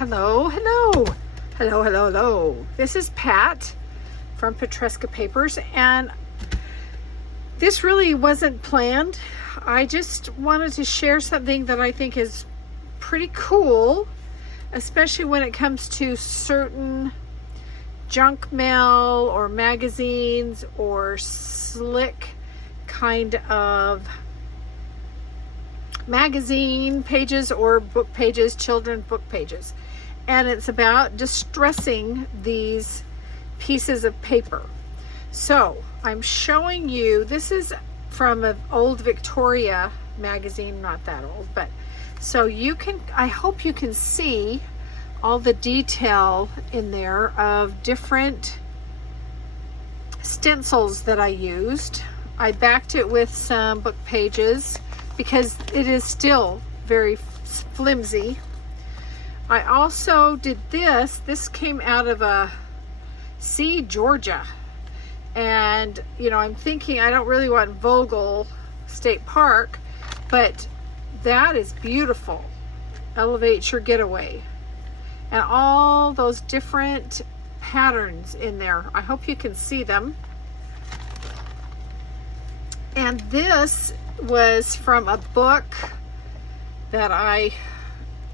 Hello, hello, hello, hello, hello. This is Pat from Petresca Papers, and this really wasn't planned. I just wanted to share something that I think is pretty cool, especially when it comes to certain junk mail or magazines or slick kind of magazine pages or book pages, children book pages. And it's about distressing these pieces of paper. So I'm showing you, this is from an old Victoria magazine, not that old, but so you can, I hope you can see all the detail in there of different stencils that I used. I backed it with some book pages because it is still very flimsy. I also did this came out of Georgia. And, you know, I'm thinking I don't really want Vogel State Park, but that is beautiful. Elevates your getaway. And all those different patterns in there. I hope you can see them. And this was from a book that I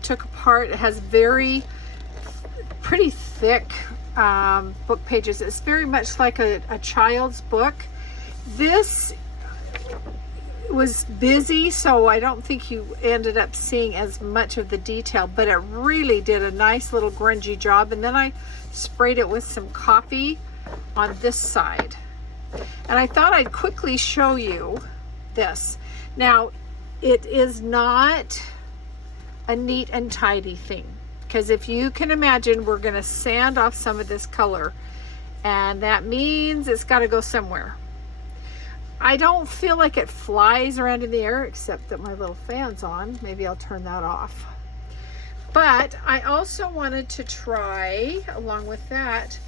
took apart. It has pretty thick book pages. It's very much like a child's book. This was busy, so I don't think you ended up seeing as much of the detail, but it really did a nice little grungy job. And then I sprayed it with some coffee on this side. And I thought I'd quickly show you this. Now, it is not a neat and tidy thing, because if you can imagine, we're going to sand off some of this color, and that means it's got to go somewhere. I don't feel like it flies around in the air, except that my little fan's on. Maybe I'll turn that off. But I also wanted to try, along with that,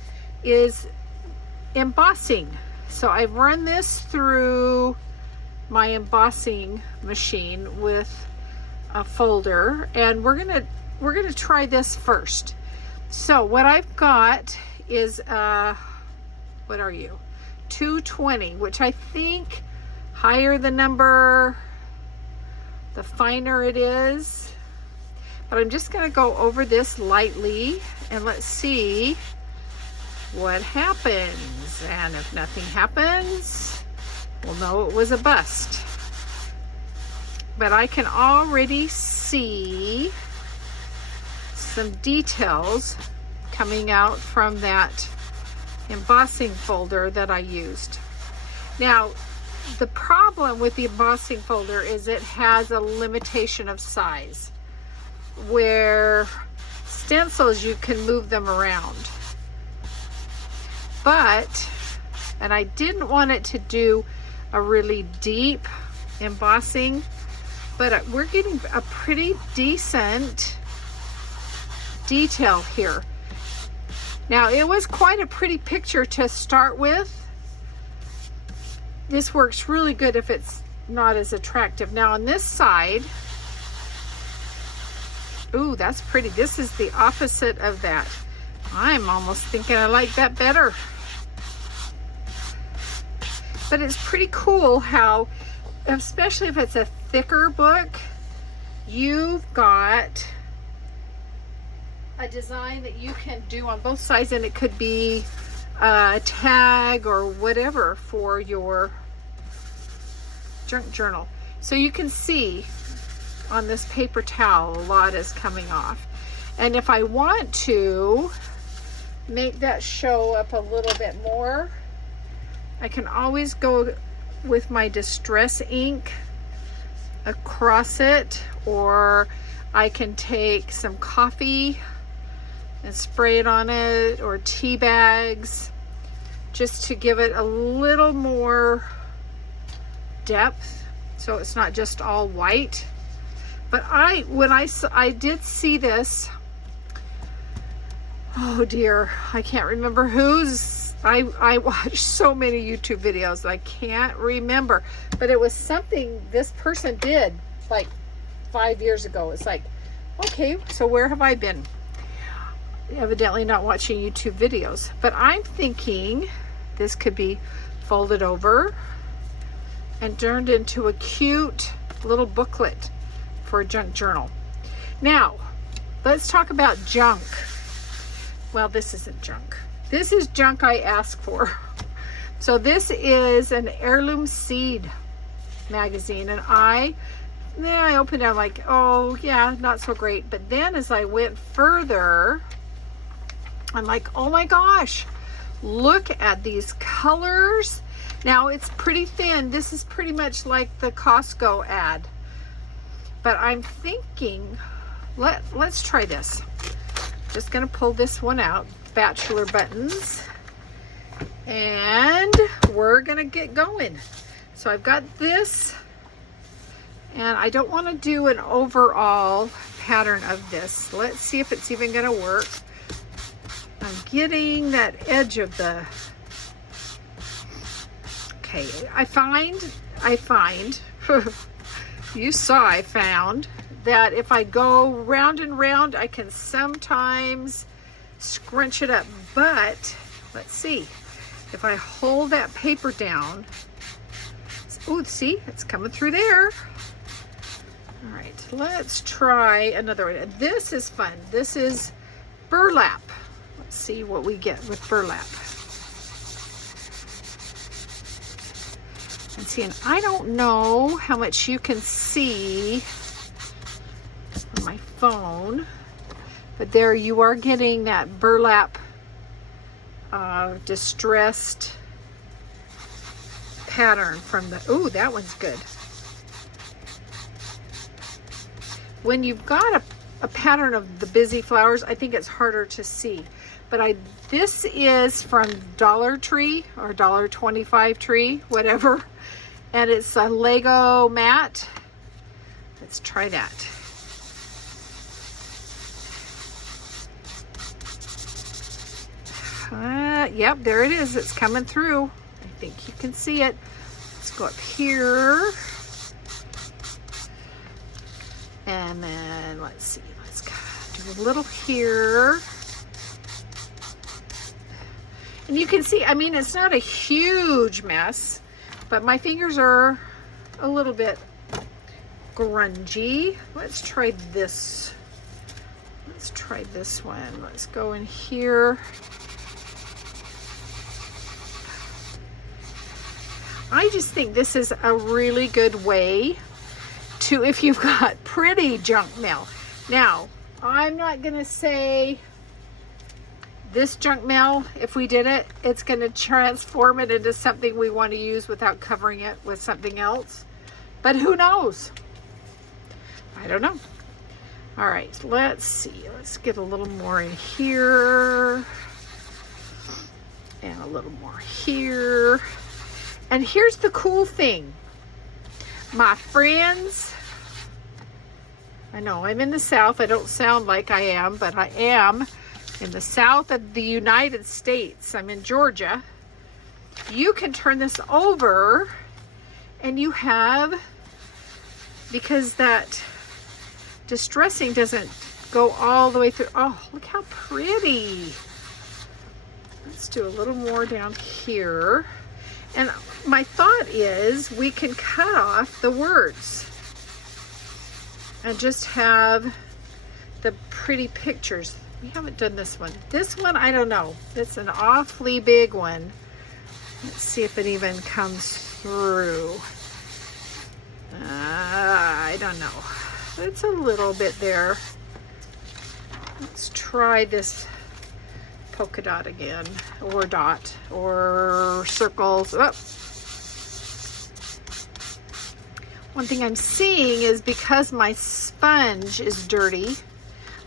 is embossing. So I've run this through my embossing machine with a folder, and we're gonna try this first. So what I've got is what are you, 220, which I think higher the number, the finer it is. But I'm just gonna go over this lightly and let's see what happens. And if nothing happens, we'll know it was a bust. But I can already see some details coming out from that embossing folder that I used. Now, the problem with the embossing folder is it has a limitation of size, where stencils you can move them around. But, and I didn't want it to do a really deep embossing, but we're getting a pretty decent detail here. Now, it was quite a pretty picture to start with. This works really good if it's not as attractive. Now on this side, ooh, that's pretty. This is the opposite of that. I'm almost thinking I like that better. But it's pretty cool how, especially if it's a thicker book, you've got a design that you can do on both sides, and it could be a tag or whatever for your junk journal. So you can see on this paper towel, a lot is coming off. And if I want to make that show up a little bit more, I can always go with my distress ink across it, or I can take some coffee and spray it on it, or tea bags, just to give it a little more depth, so it's not just all white. But when I did see this, oh dear, I can't remember whose. I watched so many YouTube videos, I can't remember, but it was something this person did like 5 years ago. It's like, okay, so where have I been? evidently not watching YouTube videos. But I'm thinking this could be folded over and turned into a cute little booklet for a junk journal. Now, let's talk about junk. Well, this isn't junk. This is junk I asked for. So this is an heirloom seed magazine, and I opened it, I'm like, oh yeah, not so great. But then as I went further, I'm like, oh my gosh, look at these colors. Now it's pretty thin. This is pretty much like the Costco ad. But I'm thinking, let's try this. Just gonna pull this one out, bachelor buttons, and we're gonna get going. So I've got this, and I don't want to do an overall pattern of this. Let's see if it's even gonna work. I'm getting that edge of the, okay, I find, you saw I found that if I go round and round, I can sometimes scrunch it up. But let's see, if I hold that paper down, oh, see, it's coming through there. All right, let's try another one. This is fun. This is burlap. Let's see what we get with burlap. And see, and I don't know how much you can see on my phone, but there you are getting that burlap distressed pattern from the, oh, that one's good. When you've got a pattern of the busy flowers, I think it's harder to see. But this is from Dollar Tree or $1.25 Tree, whatever. And it's a Lego mat. Let's try that. Yep, there it is. It's coming through. I think you can see it. Let's go up here. And then let's see. Let's do a little here. And you can see, I mean, it's not a huge mess, but my fingers are a little bit grungy. Let's try this. Let's try this one. Let's go in here. I just think this is a really good way to, if you've got pretty junk mail. Now, I'm not gonna say this junk mail, if we did it, it's gonna transform it into something we want to use without covering it with something else. But who knows? I don't know. All right, let's see. Let's get a little more in here. And a little more here. And here's the cool thing. My friends, I know I'm in the South. I don't sound like I am, but I am in the south of the United States. I'm in Georgia. You can turn this over and you have, because that distressing doesn't go all the way through. Oh, look how pretty. Let's do a little more down here. And my thought is we can cut off the words and just have the pretty pictures. We haven't done this one. This one, I don't know. It's an awfully big one. Let's see if it even comes through. I don't know. It's a little bit there. Let's try this polka dot again, or dot, or circles. Oh. One thing I'm seeing is because my sponge is dirty,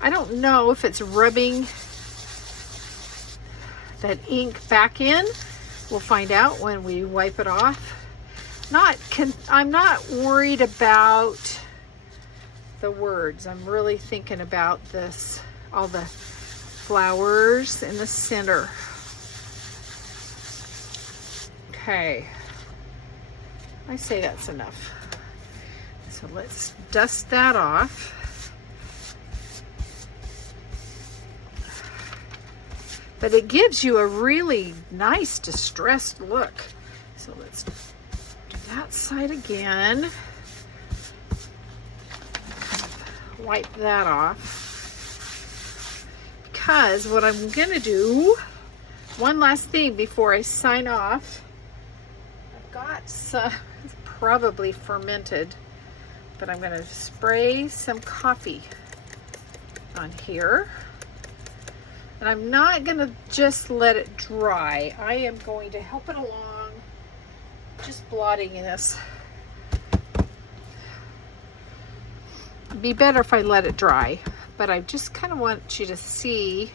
I don't know if it's rubbing that ink back in. We'll find out when we wipe it off. I'm not worried about the words. I'm really thinking about this, all the flowers in the center. Okay, I say that's enough. So let's dust that off. but it gives you a really nice distressed look. So let's do that side again. Wipe that off, because what I'm gonna do, one last thing before I sign off, I've got some, it's probably fermented, but I'm gonna spray some coffee on here, and I'm not gonna just let it dry. I am going to help it along, just blotting this. It'd be better if I let it dry, but I just kind of want you to see.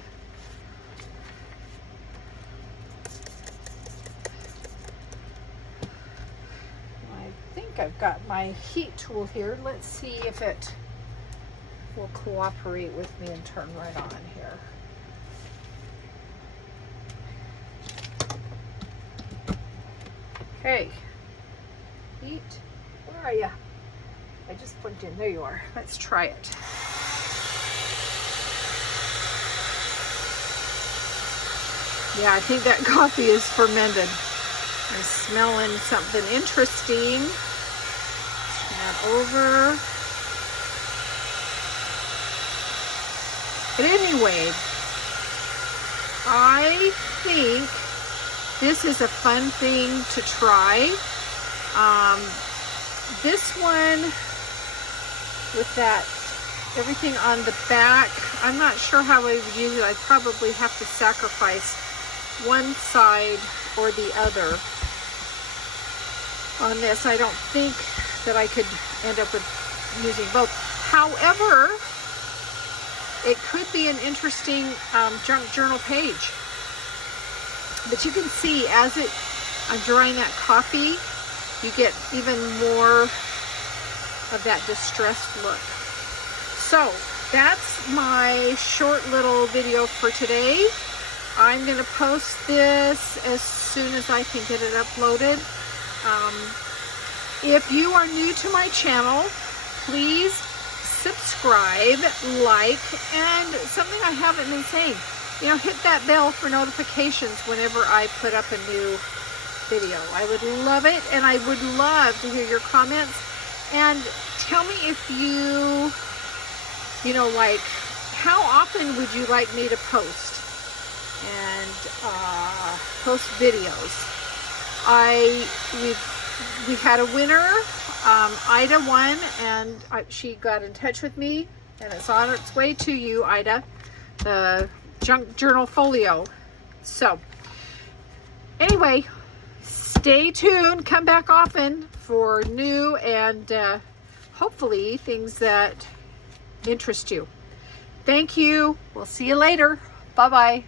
I think I've got my heat tool here. Let's see if it will cooperate with me and turn right on here. Okay, heat, where are you? I just put in, there you are. Let's try it. Yeah, I think that coffee is fermented. I'm smelling something interesting. Turn that over. But anyway, I think this is a fun thing to try. This one, with that everything on the back, I'm not sure how I would use it. I'd probably have to sacrifice one side or the other on this. I don't think that I could end up with using both. However, it could be an interesting junk journal page. But you can see as I'm drying that coffee, you get even more of that distressed look. So that's my short little video for today. I'm going to post this as soon as I can get it uploaded. If you are new to my channel, please subscribe, like, and something I haven't been saying, you know, hit that bell for notifications whenever I put up a new video. I would love it, and I would love to hear your comments. And tell me if you know, like, how often would you like me to post and post videos? We had a winner. Ida won, and she got in touch with me, and it's on its way to you, Ida, the junk journal folio. So anyway, stay tuned, come back often for new and hopefully things that interest you. Thank you. We'll see you later. Bye-bye.